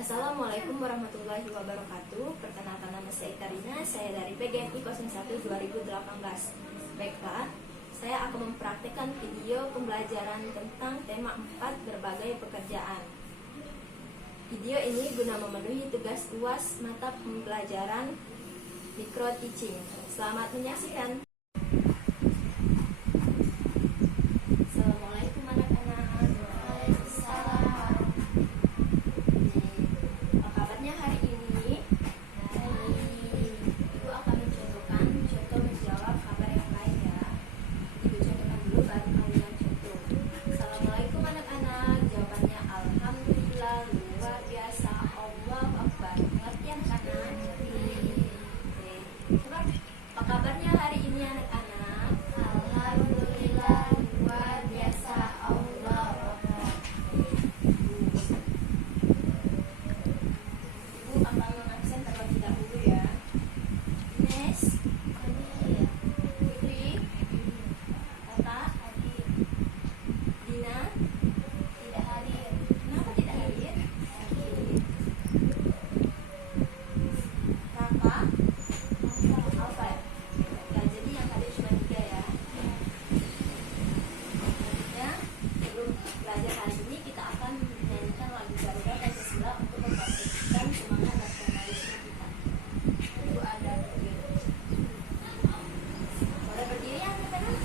Assalamualaikum warahmatullahi wabarakatuh. Perkenalkan, nama saya Karina, saya dari PGMI 01 2018. Baiklah, saya akan mempraktikkan video pembelajaran tentang tema 4 berbagai pekerjaan. Video ini guna memenuhi tugas UAS mata pembelajaran micro teaching. Selamat menyaksikan. Assalamualaikum anak-anak. Apa kabarnya hari ini? Ibu akan mencontohkan contoh menjawab kabar yang lain ya. Ibu contohkan dulu baru kalian contoh. Assalamualaikum anak-anak. Jawabannya alhamdulillah, luar biasa, Allahu Akbar. Ngerti anak-anak? Coba, apa kabarnya hari ini anak-anak? Alhamdulillah, luar biasa, Allahu Akbar. Ibu akan mengabsen terlebih dahulu ya. Ines, Hadir, Putri, Tata, hadir, Dina. tidak hadir, Kenapa tidak hadir? hadir, Rafa, Alfa ya? Ya, jadi yang hadir cuma 3 ya. Selanjutnya, sebelum belajar hari ini kita akan menyanyikan lagu Garuda Pancasila untuk membangkitkan semangat nasionalisme kita. Ibu ada berdiri. Boleh berdiri ya anak-anak?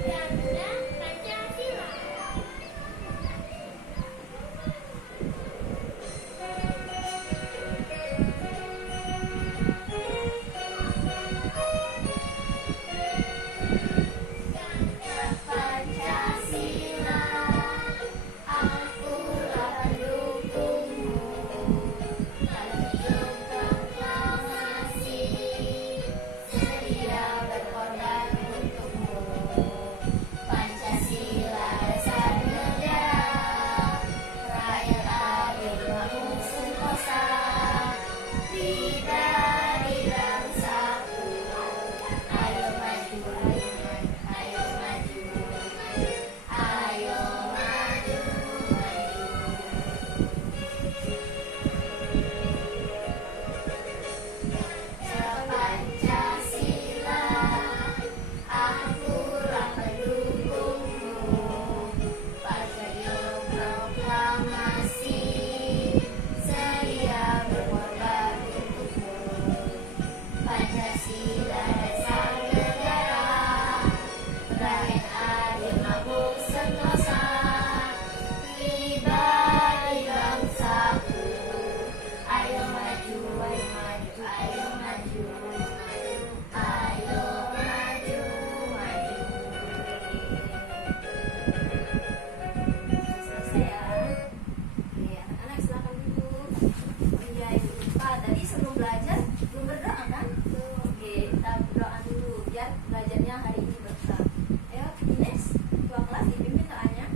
Garuda Pancasila. Pancasila, akulah pendukungmu dalam hidup proklamasi, sedia berkorban untukmu. Pancasila dasar negara, rakyat adil makmur sentosa, pribadi bangsaku. Ayo maju, ayo maju, ayo maju, Pancasila, akulah pendukungmu pada proklamasi, sedia berkorban untukmu. Pancasila dasar negara, rakyat adil makmur sentosa, pribadi bangsaku. Ayo maju, ayo maju, ayo maju, ayo maju, maju. Selesai ya. Oke, anak-anak silakan duduk. Oh iya, Ibu lupa. Tadi sebelum belajar belum berdoa kan? Oke, kita berdoa dulu biar belajarnya hari ini berkah. Ayo, Ines, ketua kelas dipimpin doanya.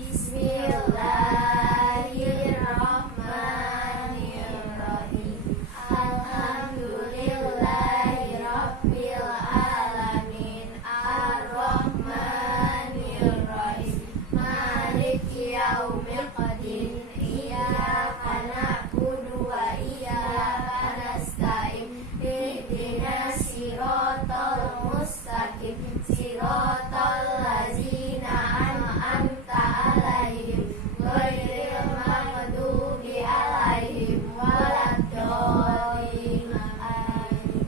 Bismillahirrahmanirrahim. Alhamdulillahirabbil alamin. Arrahmanirrahim. Maliki yaumiddin. Iyyaka na'budu wa iyyaka nasta'in. Ihdinas siratal mustaqim. Siratal ladzina an'amta 'alaihim ghairil maghdubi 'alaihim waladdallin. Amin.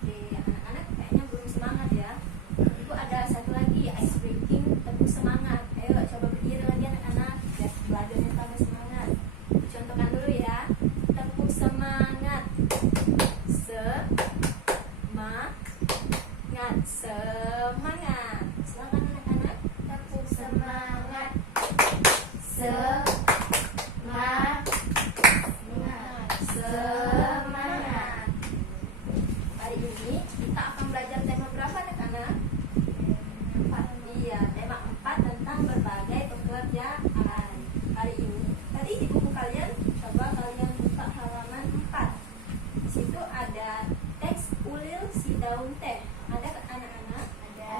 Oke, anak-anak kayaknya belum semangat ya. Ibu ada satu lagi, ice breaking, tepuk semangat. Ayo coba berdiri lagi anak-anak biar belajarnya tambah semangat. Contohkan dulu ya. Tepuk semangat. Semangat. Semangat. Silakan anak-anak. Tepuk semangat. Semangat. Semangat. Hari ini kita akan belajar tema berapa anak-anak? teh. Ada anak-anak? Ada.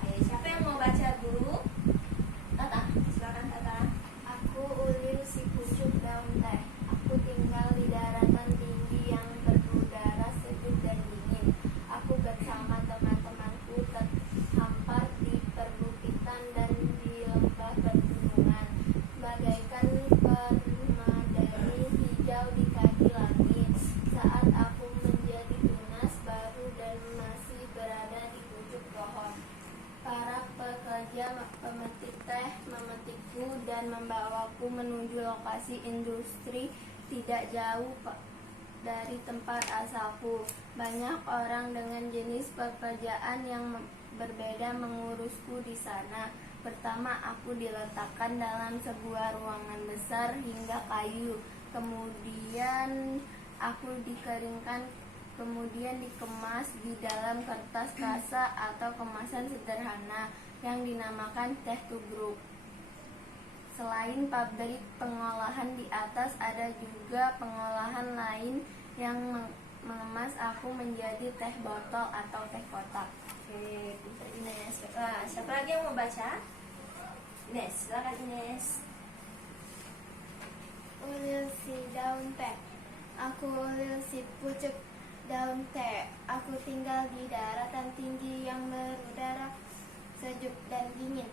Oke, siapa yang mau baca dulu? Tata, silakan Tata. Aku Ulil si pucuk daun teh. Aku tinggal di daratan tinggi yang berudara sejuk dan dingin. Aku bersama teman-temanku terhampar di perbukitan dan di lembah pegunungan, bagaikan permadani hijau di kaki langit. Saat aku menjadi tunas baru dan masih berada di pucuk pohon, para pekerja pemetik teh memetikku dan membawaku menuju lokasi industri tidak jauh dari tempat asalku. Banyak orang dengan jenis pekerjaan yang berbeda mengurusku di sana. Pertama, aku diletakkan dalam sebuah ruangan besar hingga kayu. Kemudian aku dikeringkan, kemudian dikemas di dalam kertas kasa atau kemasan sederhana yang dinamakan teh tubruk. Selain pabrik pengolahan di atas, ada juga pengolahan lain yang mengemas aku menjadi teh botol atau teh kotak. Oke, pintar Ines. Siapa lagi yang mau baca? Ines, silakan Ines. Ulil si daun teh. Aku ulil si pucuk daun teh. Aku tinggal di daratan tinggi yang berudara sejuk dan dingin.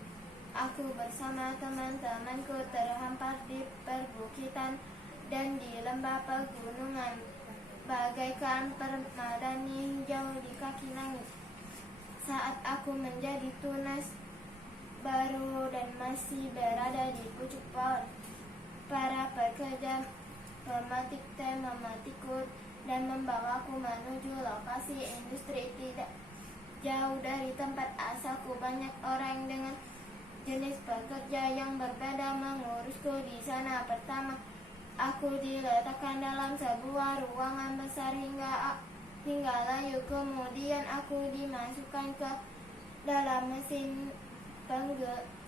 Aku bersama teman-temanku terhampar di perbukitan dan di lembah pegunungan, bagaikan permadani hijau di kaki langit. Saat aku menjadi tunas baru dan masih berada di pucuk pohon, para pekerja pemetik teh memetikku dan membawaku menuju lokasi industri tidak jauh dari tempat asalku. Banyak orang dengan jenis pekerja yang berbeda mengurusku di sana. Pertama, aku diletakkan dalam sebuah ruangan besar hingga layu. Kemudian aku dimasukkan ke dalam mesin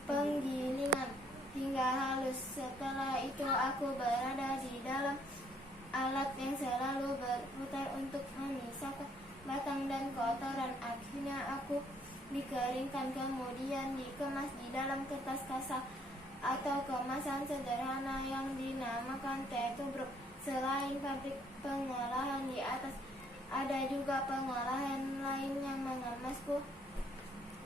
penggilingan hingga halus. Setelah itu aku berada di dalam alat yang selalu berputar untuk memisahkan batang dan kotoran. Akhirnya aku dikeringkan, kemudian dikemas di dalam kertas kasa atau kemasan sederhana yang dinamakan teh tubruk. Selain pabrik pengolahan di atas, ada juga pengolahan lain yang mengemasku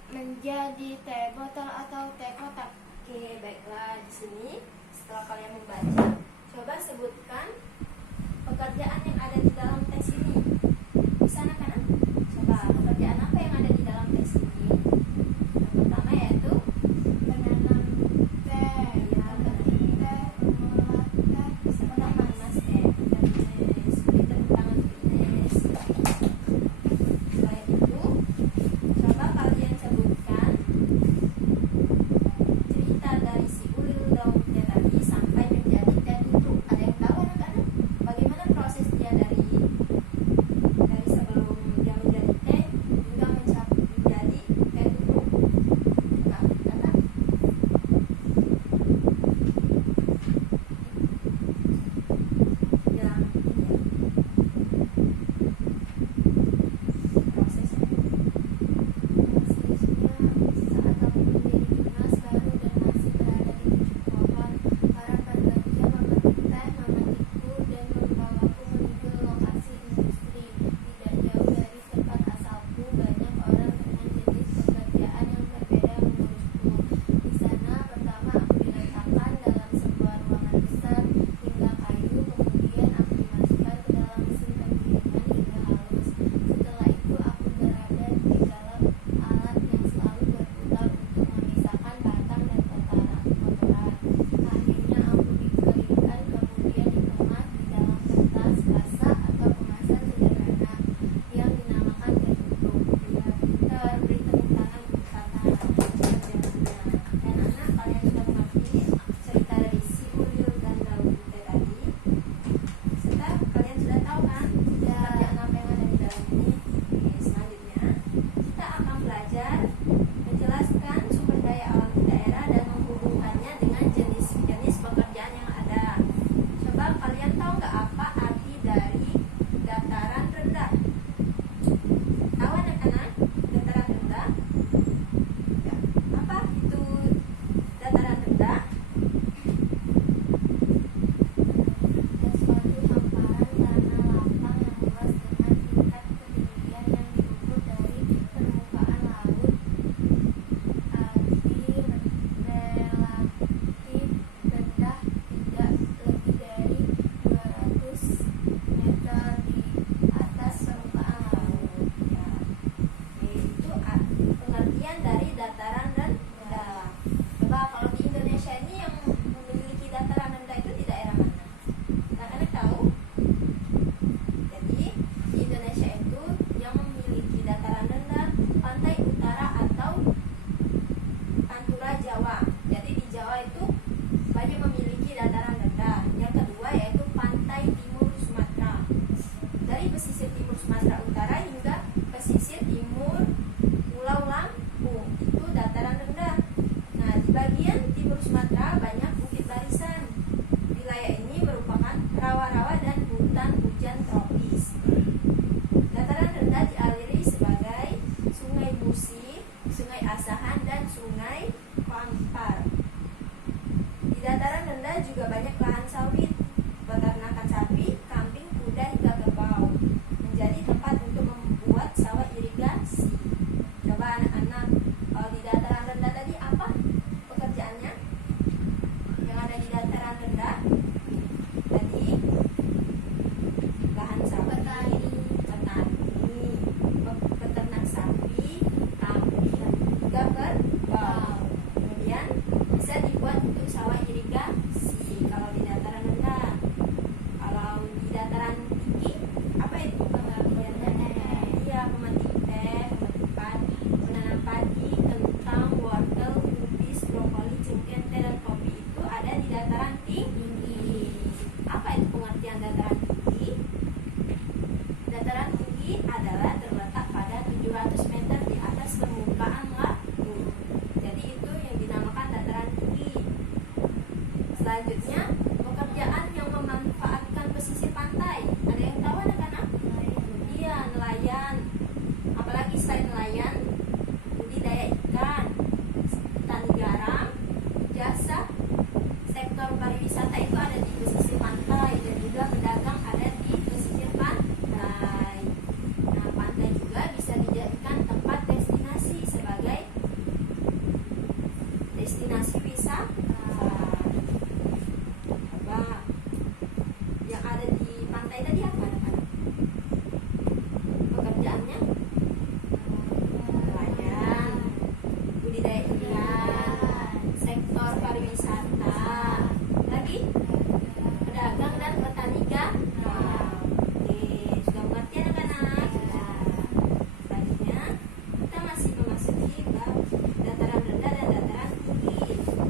menjadi teh botol atau teh kotak. Oke, baiklah. Di sini setelah kalian membaca, coba sebutkan pekerjaan yang ada di dalam teks ini. Bisa anak-anak? Coba pekerjaan apa yang ada di dalam teks ini? Yang pertama yaitu Menanam teh, ya, memetik teh, mengolah teh, serta mengemas teh. Ines, beri tepuk tangan untuk Ines. Selain itu, coba kalian sebutkan cerita dari si ulil daun teh tadi sampai menjadi teh tubruk. Ada yang tahu anak-anak? Bagaimana proses dia dari juga kerbau. Kemudian bisa dibuat untuk sawah irigasi kalau di dataran rendah. Kalau di dataran tinggi apa itu pengertiannya? Iya, pemetik teh, pemetik padi, menanam padi, kentang, wortel, kubis, brokoli, cengkeh, teh dan kopi itu ada di dataran tinggi. Apa itu pengertian dataran tinggi? Dataran tinggi adalah terletak pada 700 meter di atas permukaan laut. Jadi itu yang dinamakan dataran tinggi. Selanjutnya, pekerjaan yang memanfaatkan pesisir pantai. Ada yang tahu anak-anak? Iya, nelayan. Apalagi selain nelayan, budidaya ikan, tani garam, jasa, sektor pariwisata itu ada di pesisir pantai dan juga pedagang ada di pesisir pantai. Nah, pantai juga bisa dijadikan tempat destinasi sebagai destinasi wisata. Coba yang ada di pantai tadi apa anak-anak? Pekerjaannya nelayan, budidaya ikan, sektor pariwisata, lagi pedagang dan petani garam. Oke, sudah mengerti anak-anak? Selanjutnya kita masih memasuki bab dataran rendah dan dataran tinggi.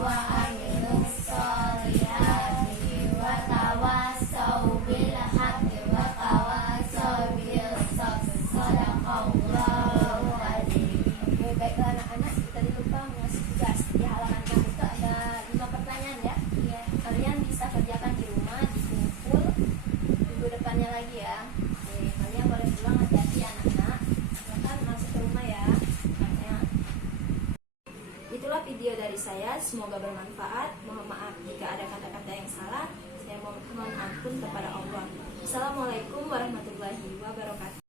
وعملوا الصالحات وتواصوا بالحق وتواصوا بالصبر. Shadaqallahu adzim. Oke, baiklah anak-anak, kita lupa mengasih tugas. Di halaman 6 itu ada 5 pertanyaan ya. Iya. Kalian bisa kerjakan di rumah, dikumpul minggu depannya lagi ya. Oke, kalian boleh pulang, hati-hati anak-anak. Silakan masuk ke rumah ya. Ya. Itulah video dari saya, semoga bermanfaat. Mohon maaf jika ada kata-kata yang salah. Saya mohon ampun kepada Allah. Assalamualaikum warahmatullahi wabarakatuh.